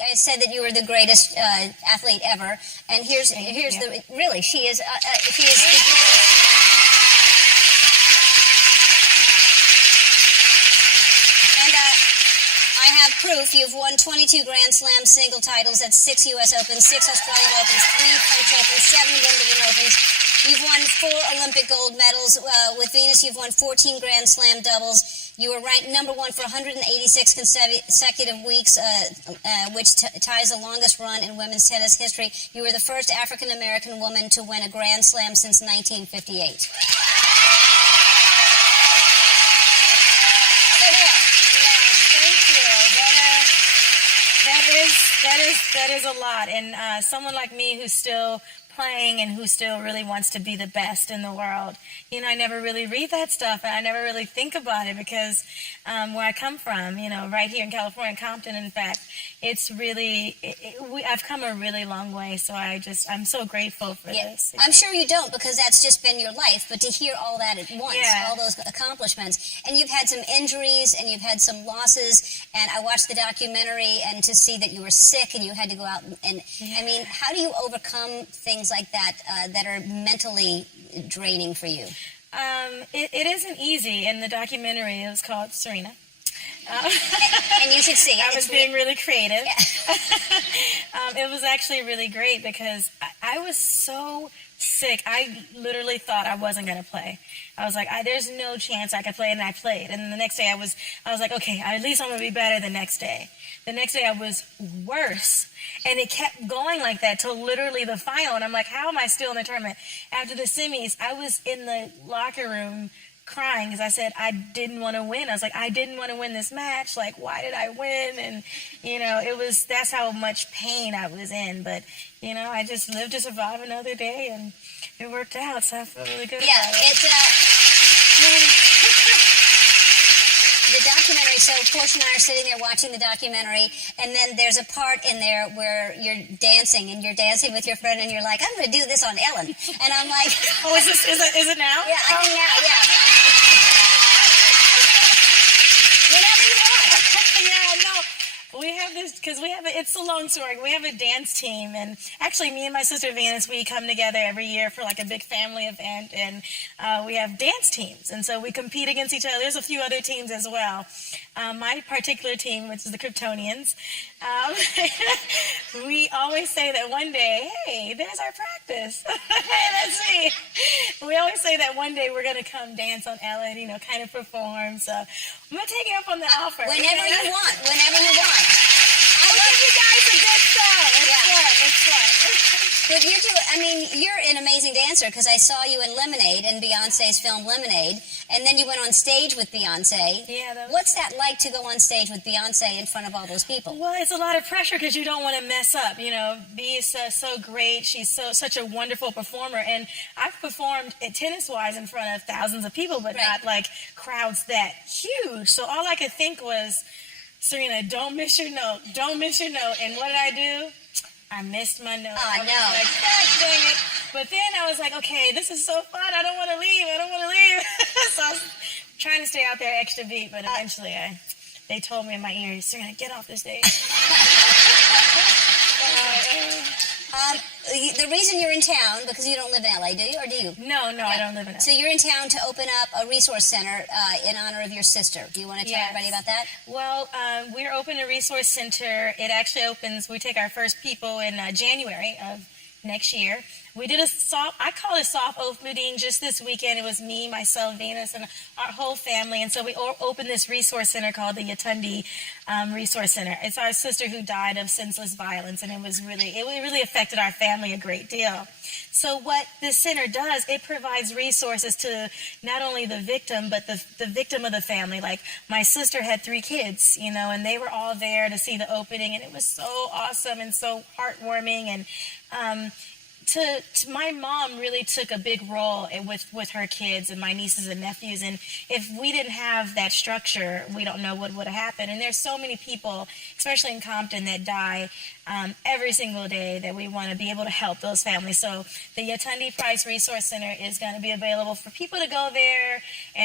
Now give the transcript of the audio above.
I said that you were the greatest athlete ever, and here's the really she is the greatest. And I have proof. You've won 22 Grand Slam single titles. That's 6 U.S. Opens, 6 Australian Opens, 3 French Opens, 7 Wimbledon Opens. You've won 4 Olympic gold medals. With Venus, you've won 14 Grand Slam doubles. You were ranked number 1 for 186 consecutive weeks, which ties the longest run in women's tennis history. You were the first African-American woman to win a Grand Slam since 1958. That is a lot, and someone like me who's still playing and who still really wants to be the best in the world. I never really read that stuff, and I never really think about it because where I come from, right here in California, Compton, in fact, it's really, I've come a really long way, so I'm so grateful for this. I'm sure you don't, because that's just been your life, but to hear all that at once, all those accomplishments, and you've had some injuries, and you've had some losses, and I watched the documentary, and to see that you were sick, and you had to go out, and I mean, how do you overcome things like that that are mentally draining for you? It isn't easy. In the documentary, it was called Serena. And you should see it. I was being really creative. Yeah. It was actually really great because I was so sick. I literally thought I wasn't going to play. I was like, there's no chance I could play, and I played. And the next day I was like, okay, at least I'm going to be better the next day. The next day I was worse. And it kept going like that till literally the final. And I'm like, how am I still in the tournament? After the semis, I was in the locker room crying because I said I didn't want to win. I was like, I didn't want to win this match. Like, why did I win? And, that's how much pain I was in. But, I just lived to survive another day, and it worked out. So I feel really good about it. The documentary, so Portia and I are sitting there watching the documentary, and then there's a part in there where you're dancing, and you're dancing with your friend, and you're like, I'm going to do this on Ellen. And I'm like... Oh, is it now? Yeah, I think now, yeah. Whenever you want. Yeah, no. We have this, because it's a long story. We have a dance team, and actually me and my sister Venus, we come together every year for like a big family event, and we have dance teams, and so we compete against each other. There's a few other teams as well. My particular team, which is the Kryptonians, we always say that one day, hey, there's our practice. Hey, let's see. We always say that one day we're going to come dance on Ellen, kind of perform, so I'm going to take you up on the offer. Whenever you want. I'll give you guys a good show. It's fun. But you're an amazing dancer, because I saw you in Lemonade, in Beyonce's film Lemonade, and then you went on stage with Beyonce. Yeah. What's that like to go on stage with Beyonce in front of all those people? Well, it's a lot of pressure because you don't want to mess up. B is so great. She's such a wonderful performer, and I've performed tennis-wise in front of thousands of people, but not like crowds that huge. So all I could think was, Serena, don't miss your note. Don't miss your note. And what did I do? I missed my note. Oh, no. Like, dang it. But then I was like, okay, this is so fun. I don't want to leave. So I was trying to stay out there extra beat, but eventually they told me in my ear, Serena, get off the stage. The reason you're in town, because you don't live in LA, do you, or do you? No, I don't live in LA. So you're in town to open up a resource center in honor of your sister. Do you want to tell everybody about that? Well, we're opening a resource center. It actually opens, we take our first people in January of next year. We did I call it a soft opening just this weekend. It was me, myself, Venus, and our whole family. And so we opened this resource center called the Yetunde Resource Center. It's our sister who died of senseless violence, and it really affected our family a great deal. So what this center does, it provides resources to not only the victim, but the victim of the family. Like, my sister had 3 kids, and they were all there to see the opening, and it was so awesome and so heartwarming. And my mom really took a big role with her kids and my nieces and nephews, and if we didn't have that structure, we don't know what would have happened. And there's so many people, especially in Compton, that die every single day, that we want to be able to help those families. So the Yetunde Price Resource Center is going to be available for people to go there and